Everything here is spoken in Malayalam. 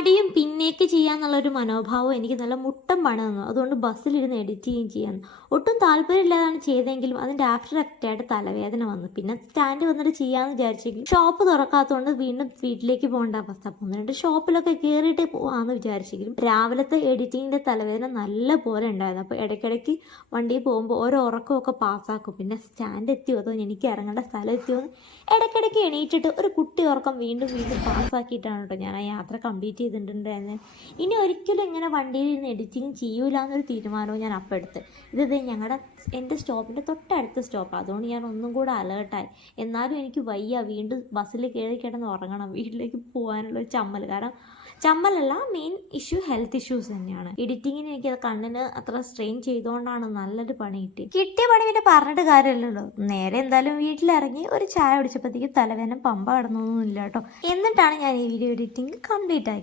മടിയും പിന്നേക്ക് ചെയ്യാന്നുള്ളൊരു മനോഭാവം എനിക്ക് നല്ല മുട്ടം പണി തന്നു. അതുകൊണ്ട് ബസ്സിലിരുന്ന് എഡിറ്റ് ചെയ്യാന്ന് ഒട്ടും താല്പര്യമില്ലാതാണ് ചെയ്തെങ്കിലും അതിൻ്റെ ആഫ്റ്റർ എഫക്റ്റായിട്ട് തലവേദന വന്നു. പിന്നെ സ്റ്റാൻഡ് വന്നിട്ട് ചെയ്യാമെന്ന് വിചാരിച്ചെങ്കിൽ ഷോപ്പ് തുറക്കാത്തതുകൊണ്ട് വീണ്ടും വീട്ടിലേക്ക് പോകേണ്ട അവസ്ഥ. അപ്പോൾ 1-2 ഷോപ്പിലൊക്കെ കയറിയിട്ട് പോകാമെന്ന് വിചാരിച്ചെങ്കിലും രാവിലത്തെ എഡിറ്റിങ്ങിൻ്റെ തലവേദന നല്ല പോലെ ഉണ്ടായിരുന്നു. അപ്പോൾ ഇടയ്ക്കിടയ്ക്ക് വണ്ടിയിൽ പോകുമ്പോൾ ഓരോ ഉറക്കമൊക്കെ പാസ്സാക്കും. പിന്നെ സ്റ്റാൻഡ് എത്തിയോ അതോ എനിക്ക് ഇറങ്ങേണ്ട സ്ഥലം എത്തിയോ എന്ന് ഇടയ്ക്കിടയ്ക്ക് എണീറ്റിട്ട് ഒരു കുട്ടി ഉറക്കം വീണ്ടും പാസ്സാക്കിയിട്ടാണ് കേട്ടോ ഞാൻ ആ യാത്ര കംപ്ലീറ്റ് ചെയ്തിട്ടുണ്ടായിരുന്നത്. ഇനി ഒരിക്കലും ഇങ്ങനെ വണ്ടിയിൽ ഇരുന്ന് എഡിറ്റിങ് ചെയ്യൂല എന്നൊരു തീരുമാനവും ഞാൻ അപ്പം എടുത്ത്. എൻ്റെ സ്റ്റോപ്പിൻ്റെ തൊട്ടടുത്ത സ്റ്റോപ്പ്. അതുകൊണ്ട് ഞാൻ ഒന്നും കൂടെ അലേർട്ടായി. എന്നാലും എനിക്ക് വയ്യ, വീണ്ടും ബസ്സിൽ കയറി കിടന്ന് ഉറങ്ങണം, വീട്ടിലേക്ക് പോകാനുള്ള ഒരു ചമ്മൽ. കാരണം ചമ്മലല്ല, മെയിൻ ഇഷ്യൂ ഹെൽത്ത് ഇഷ്യൂസ് തന്നെയാണ്. എഡിറ്റിങ്ങിന് എനിക്ക് കണ്ണിന് അത്ര സ്ട്രെയിൻ ചെയ്തുകൊണ്ടാണ് നല്ലൊരു പണി കിട്ടിയ പണി പിന്നെ പറഞ്ഞിട്ട് കാര്യമല്ലല്ലോ. നേരെ എന്തായാലും വീട്ടിലിറങ്ങി ഒരു ചായ കുടിച്ചപ്പോഴത്തേക്ക് തലവേദന പമ്പ കടന്നൊന്നുമില്ല കേട്ടോ. എന്നിട്ടാണ് ഞാൻ ഈ വീഡിയോ എഡിറ്റിംഗ് കംപ്ലീറ്റ് ആക്കി.